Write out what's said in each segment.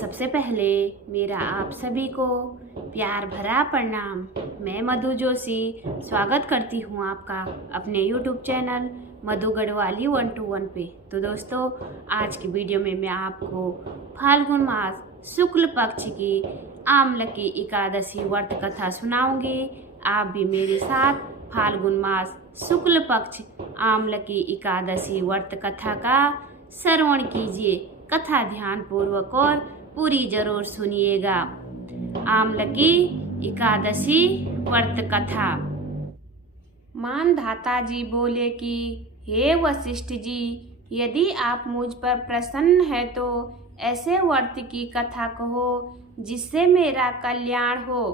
सबसे पहले मेरा आप सभी को प्यार भरा प्रणाम। मैं मधु जोशी स्वागत करती हूँ आपका अपने YouTube चैनल मधु गढ़वाली 121 पे। तो दोस्तों, आज की वीडियो में मैं आपको फाल्गुन मास शुक्ल पक्ष की आमलकी एकादशी व्रत कथा सुनाऊंगी। आप भी मेरे साथ फाल्गुन मास शुक्ल पक्ष आमलकी एकादशी व्रत कथा का श्रवण कीजिए। कथा ध्यान पूर्वक और पूरी जरूर सुनिएगा। आमलकी एकादशी व्रत कथा। मानधाता जी बोले कि हे वशिष्ठ जी, यदि आप मुझ पर प्रसन्न है तो ऐसे व्रत की कथा कहो जिससे मेरा कल्याण हो।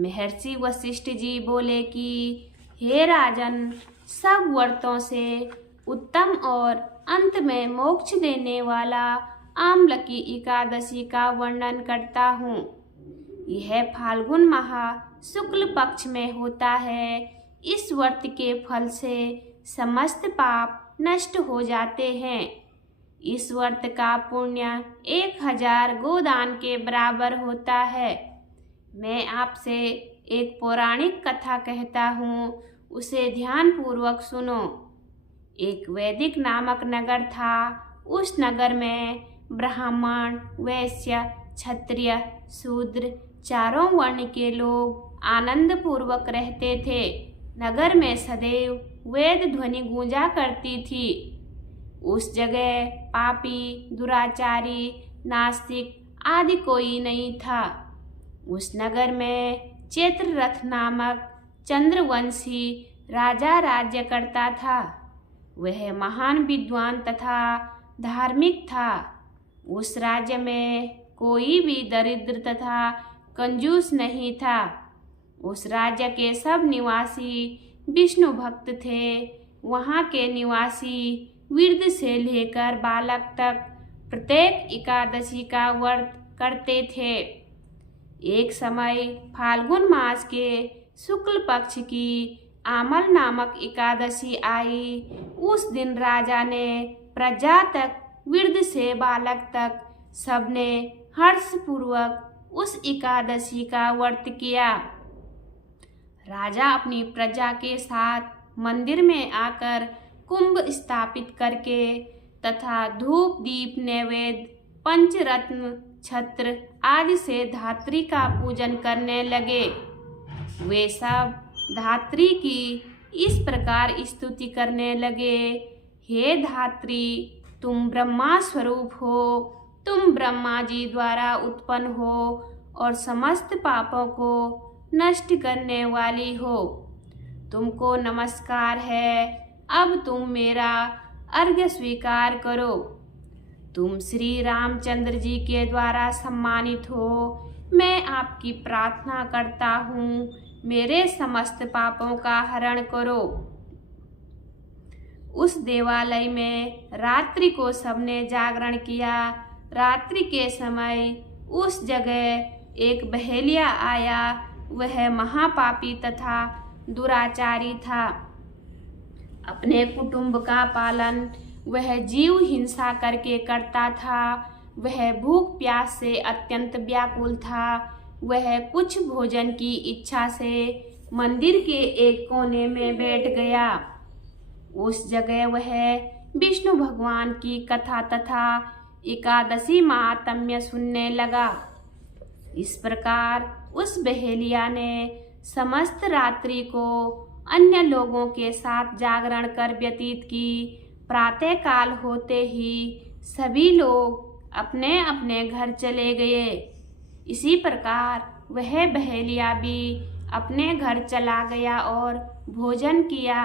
महर्षि वशिष्ठ जी बोले कि हे राजन, सब व्रतों से उत्तम और अंत में मोक्ष देने वाला आमलकी एकादशी का वर्णन करता हूँ। यह फाल्गुन माह शुक्ल पक्ष में होता है। इस व्रत के फल से समस्त पाप नष्ट हो जाते हैं। इस व्रत का पुण्य 1000 गोदान के बराबर होता है। मैं आपसे एक पौराणिक कथा कहता हूँ, उसे ध्यान पूर्वक सुनो। एक वैदिक नामक नगर था। उस नगर में ब्राह्मण, वैश्य, क्षत्रिय, शूद्र चारों वर्ण के लोग आनंद पूर्वक रहते थे। नगर में सदैव वेद ध्वनि गूंजा करती थी। उस जगह पापी, दुराचारी, नास्तिक आदि कोई नहीं था। उस नगर में चैत्ररथ नामक चंद्रवंशी राजा राज्य करता था। वह महान विद्वान तथा धार्मिक था। उस राज्य में कोई भी दरिद्र तथा कंजूस नहीं था। उस राज्य के सब निवासी विष्णु भक्त थे। वहाँ के निवासी वृद्ध से लेकर बालक तक प्रत्येक एकादशी का व्रत करते थे। एक समय फाल्गुन मास के शुक्ल पक्ष की आमल नामक एकादशी आई। उस दिन राजा ने प्रजा तक, वृद्ध से बालक तक सबने हर्षपूर्वक उस एकादशी का व्रत किया। राजा अपनी प्रजा के साथ मंदिर में आकर कुंभ स्थापित करके तथा धूप दीप नैवेद्य पंचरत्न छत्र आदि से धात्री का पूजन करने लगे। वे सब धात्री की इस प्रकार स्तुति करने लगे, हे धात्री, तुम ब्रह्मा स्वरूप हो, तुम ब्रह्मा जी द्वारा उत्पन्न हो और समस्त पापों को नष्ट करने वाली हो। तुमको नमस्कार है। अब तुम मेरा अर्घ्य स्वीकार करो। तुम श्री रामचंद्र जी के द्वारा सम्मानित हो। मैं आपकी प्रार्थना करता हूँ, मेरे समस्त पापों का हरण करो। उस देवालय में रात्रि को सबने जागरण किया। रात्रि के समय उस जगह एक बहेलिया आया। वह महापापी तथा दुराचारी था। अपने कुटुंब का पालन वह जीव हिंसा करके करता था। वह भूख प्यास से अत्यंत व्याकुल था। वह कुछ भोजन की इच्छा से मंदिर के एक कोने में बैठ गया। उस जगह वह विष्णु भगवान की कथा तथा एकादशी महात्म्य सुनने लगा। इस प्रकार उस बहेलिया ने समस्त रात्रि को अन्य लोगों के साथ जागरण कर व्यतीत की। प्रातः काल होते ही सभी लोग अपने अपने घर चले गए। इसी प्रकार वह बहेलिया भी अपने घर चला गया और भोजन किया।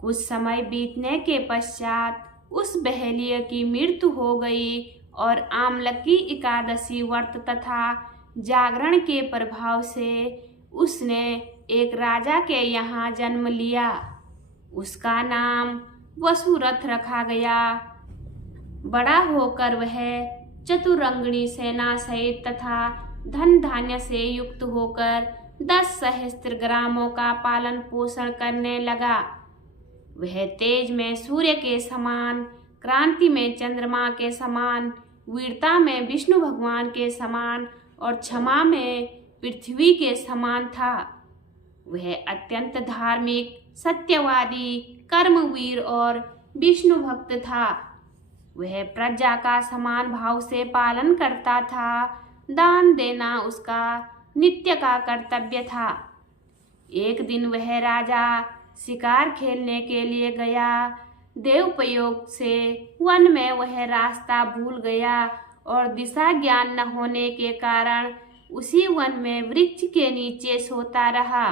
कुछ समय बीतने के पश्चात उस बहेलिया की मृत्यु हो गई और आमलकी एकादशी व्रत तथा जागरण के प्रभाव से उसने एक राजा के यहाँ जन्म लिया। उसका नाम वसुरथ रखा गया। बड़ा होकर वह चतुरंगणी सेना सहित तथा धन धान्य से युक्त होकर 10 सहस्त्र ग्रामों का पालन पोषण करने लगा। वह तेज में सूर्य के समान, क्रांति में चंद्रमा के समान, वीरता में विष्णु भगवान के समान और क्षमा में पृथ्वी के समान था। वह अत्यंत धार्मिक, सत्यवादी, कर्मवीर और विष्णु भक्त था। वह प्रजा का समान भाव से पालन करता था। दान देना उसका नित्य का कर्तव्य था। एक दिन वह राजा शिकार खेलने के लिए गया। देवप्रयोग से वन में वह रास्ता भूल गया और दिशा ज्ञान न होने के कारण उसी वन में वृक्ष के नीचे सोता रहा।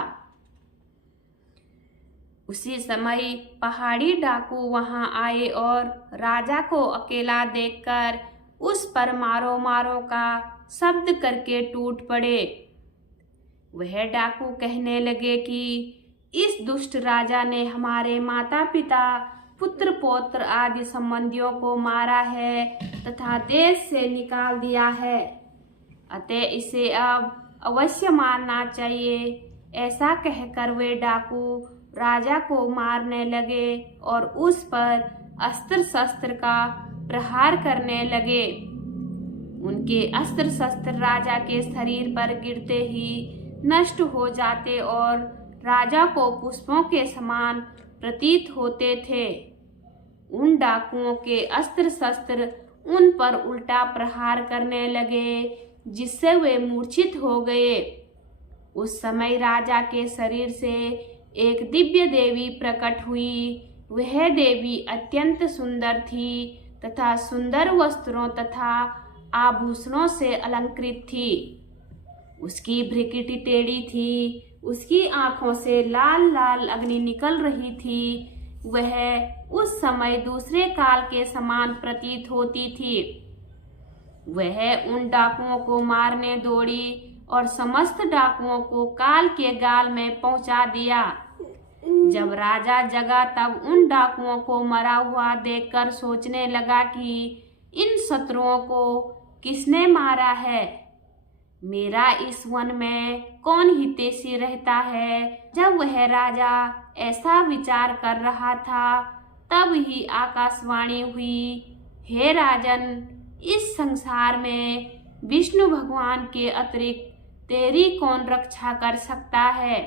उसी समय पहाड़ी डाकू वहां आए और राजा को अकेला देखकर उस पर मारो मारो का शब्द करके टूट पड़े। वह डाकू कहने लगे कि इस दुष्ट राजा ने हमारे माता पिता, पुत्र पौत्र आदि संबंधियों को मारा है तथा देश से निकाल दिया है, अतः इसे अब अवश्य मारना चाहिए। ऐसा कहकर वे डाकू राजा को मारने लगे और उस पर अस्त्र शस्त्र का प्रहार करने लगे। उनके अस्त्र शस्त्र राजा के शरीर पर गिरते ही नष्ट हो जाते और राजा को पुष्पों के समान प्रतीत होते थे। उन डाकुओं के अस्त्र शस्त्र उन पर उल्टा प्रहार करने लगे, जिससे वे मूर्छित हो गए। उस समय राजा के शरीर से एक दिव्य देवी प्रकट हुई। वह देवी अत्यंत सुंदर थी तथा सुंदर वस्त्रों तथा आभूषणों से अलंकृत थी। उसकी भ्रिकुटी टेढ़ी थी, उसकी आंखों से लाल लाल अग्नि निकल रही थी। वह उस समय दूसरे काल के समान प्रतीत होती थी। वह उन डाकुओं को मारने दौड़ी और समस्त डाकुओं को काल के गाल में पहुंचा दिया। जब राजा जगा तब उन डाकुओं को मरा हुआ देखकर सोचने लगा कि इन शत्रुओं को किसने मारा है। मेरा इस वन में कौन हितैषी रहता है। जब वह राजा ऐसा विचार कर रहा था तब ही आकाशवाणी हुई, हे राजन, इस संसार में विष्णु भगवान के अतिरिक्त तेरी कौन रक्षा कर सकता है।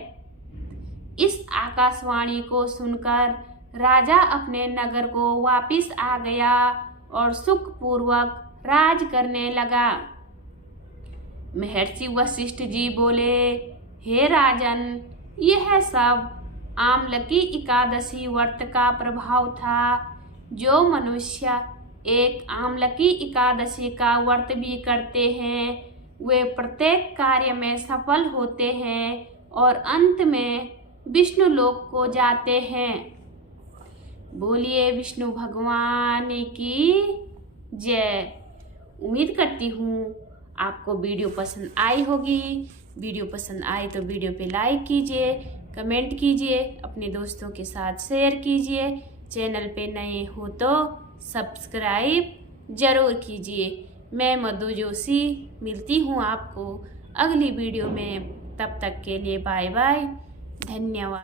इस आकाशवाणी को सुनकर राजा अपने नगर को वापिस आ गया और सुखपूर्वक राज करने लगा। महर्षि वशिष्ठ जी बोले, हे राजन, यह सब आमलकी एकादशी व्रत का प्रभाव था। जो मनुष्य एक आमलकी एकादशी का व्रत भी करते हैं वे प्रत्येक कार्य में सफल होते हैं और अंत में विष्णु लोक को जाते हैं। बोलिए विष्णु भगवान की जय। उम्मीद करती हूँ आपको वीडियो पसंद आई होगी। वीडियो पसंद आए तो वीडियो पे लाइक कीजिए, कमेंट कीजिए, अपने दोस्तों के साथ शेयर कीजिए। चैनल पे नए हो तो सब्सक्राइब जरूर कीजिए। मैं मधु जोशी मिलती हूँ आपको अगली वीडियो में। तब तक के लिए बाय बाय, धन्यवाद।